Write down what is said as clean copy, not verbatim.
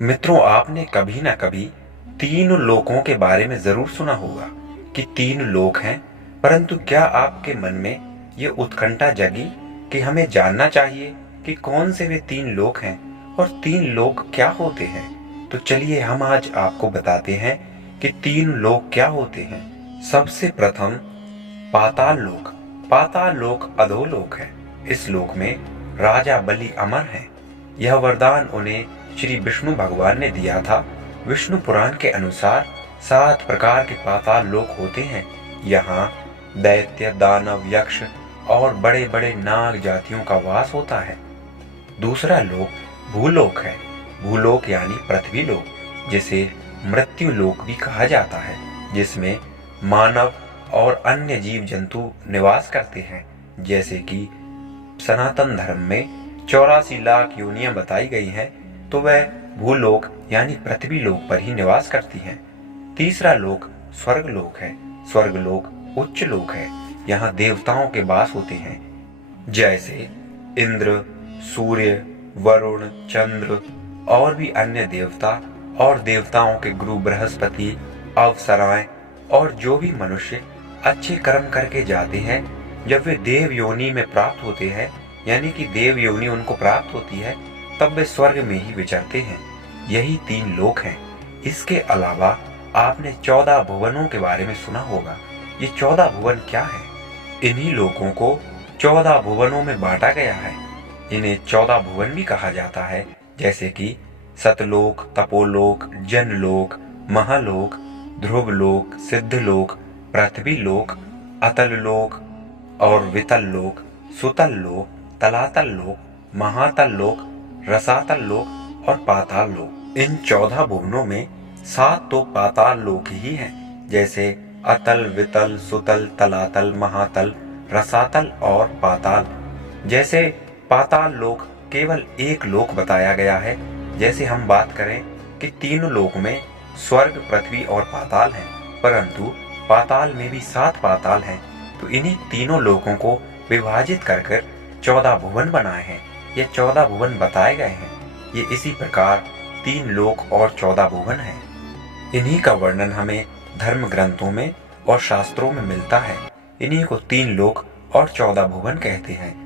मित्रों, आपने कभी ना कभी तीन लोकों के बारे में जरूर सुना होगा कि तीन लोक हैं। परंतु क्या आपके मन में ये उत्कंठा जगी कि हमें जानना चाहिए कि कौन से वे तीन लोक हैं और तीन लोक क्या होते हैं? तो चलिए हम आज आपको बताते हैं कि तीन लोक क्या होते हैं। सबसे प्रथम पाताल लोक। पाताल लोक अधोलोक है। इस लोक में राजा बलि अमर हैं। यह वरदान उन्हें श्री विष्णु भगवान ने दिया था। विष्णु पुराण के अनुसार 7 प्रकार के पाताल लोक होते हैं। यहाँ दैत्य, दानव, यक्ष और बड़े बड़े नाग जातियों का वास होता है। दूसरा लोक भूलोक है। भूलोक यानी पृथ्वी लोक, जिसे मृत्यु लोक भी कहा जाता है, जिसमें मानव और अन्य जीव जंतु निवास करते हैं। जैसे कि सनातन धर्म में 84 लाख योनियां बताई गई हैं, तो वह भूलोक यानी पृथ्वी लोक पर ही निवास करती हैं। तीसरा लोक स्वर्ग लोक है। स्वर्ग लोक उच्च लोक है। यहाँ देवताओं के वास होते हैं, जैसे इंद्र, सूर्य, वरुण, चंद्र और भी अन्य देवता और देवताओं के गुरु बृहस्पति, अप्सराएं और जो भी मनुष्य अच्छे कर्म करके जाते हैं, जब वे देव योनि में प्राप्त होते हैं, यानी कि देव योनि उनको प्राप्त होती है, तब वे स्वर्ग में ही विचरते हैं। यही तीन लोक हैं। इसके अलावा आपने 14 भुवनों के बारे में सुना होगा। ये 14 भुवन क्या है? इन्हीं लोकों को 14 भुवनों में बांटा गया है। इन्हें 14 भुवन भी कहा जाता है, जैसे कि सतलोक, तपोलोक, जनलोक, महालोक, ध्रुवलोक, सिद्धलोक, पृथ्वी लोक, अतल लोक और वितल लोक, सुतल लोक, तलातल लोक, महातल लोक, रसातल लोक और पाताल लोक। इन 14 भुवनों में 7 तो पाताल लोक ही हैं, जैसे अतल, वितल, सुतल, तलातल, महातल, रसातल और पाताल। जैसे पाताल लोक केवल एक लोक बताया गया है। जैसे हम बात करें कि तीनों लोक में स्वर्ग, पृथ्वी और पाताल हैं, परंतु पाताल में भी 7 पाताल हैं। तो इन्हीं तीनों लोकों को विभाजित कर 14 भुवन बनाए हैं। ये 14 भुवन बताए गए हैं। ये इसी प्रकार 3 लोक और 14 भुवन हैं। इन्हीं का वर्णन हमें धर्म ग्रंथों में और शास्त्रों में मिलता है। इन्हीं को 3 लोक और 14 भुवन कहते हैं।